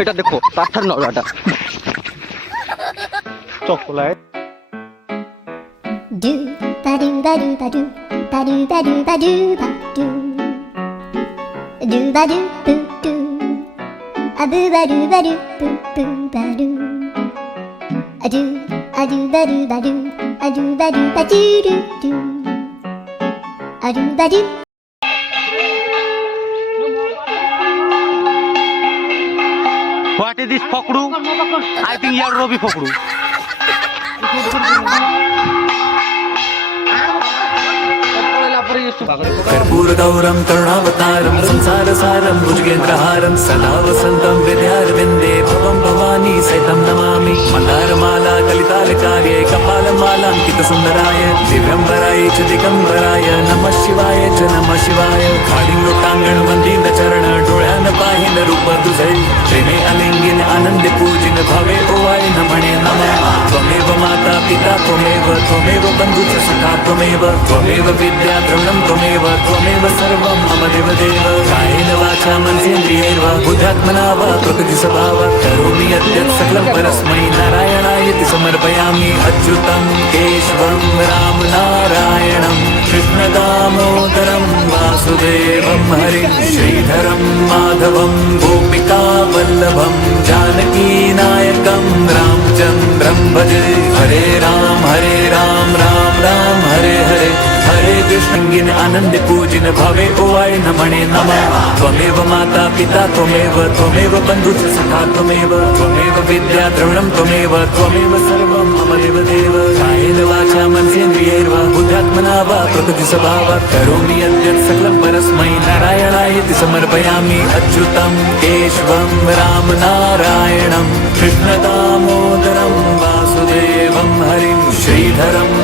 এটা দেখো পাথর নড়াটা chocolate do ba do ba do ba do ba do ba do ba do ba do ba do boo doo a boo ba do ba do boo boo ba do a do ba do ba do a do ba do ba do do do a do ba do. What is this Fokru? I think you are Robi Fokru. कर्पूरगौरं करुणावतारं संसारसारं भुजगेन्द्रहारं सदा वसन्तं विद्यारविन्दे भवं भवानी सहितं नमामि मन्दारमाला कलितालकार्ये कपालमालाङ्कितसुन्दराय दिव्यम्बराय च दिगम्बराय नमः शिवाय च नमः शिवाय काळिङ्गोटाङ्गण वन्दिन चरण डोळ्यान पाहिन रूप तुझे प्रेमे अलिंगिन आनंदे पूजिन भवे ओवाय नमणे नमः त्वमेव माता पिता त्वमेव बन्धुश्च सखा त्वमेव विद्या द्रविणं त्वमेव सर्वं मम देवदेव कायेन वाचा मनसेन्द्रियैर्वा बुद्ध्यात्मना वा प्रकृतिस्वभावात् करोमि यद्यत् सकलं परस्मै नारायणायति समर्पयामि अच्युतं केशवं राम नारायणं कृष्णदामोदरं वासुदेवं हरिं श्रीधरं माधवं गोपिकावल्लभं जानकीनायकं रामचन्द्रं भजे हरे राम राम राम हरे हरे हरे कृष्णङ्गिन आनन्दे पूजिन भवे ओवाय नमणे नमः त्वमेव माता पिता त्वमेव बन्धुश्च सखा त्वमेव विद्या द्रविणं त्वमेव सर्वं मम देवदेव कायेन वाचा मनसेन्द्रियैर्वा बुद्ध्यात्मना वा प्रकृतिस्वभावात् करोमि यद्यत् सकलं परस्मै नारायणायति समर्पयामि अच्युतं केशवं राम नारायणं कृष्णदामोदरं वासुदेवं हरिं श्रीधरं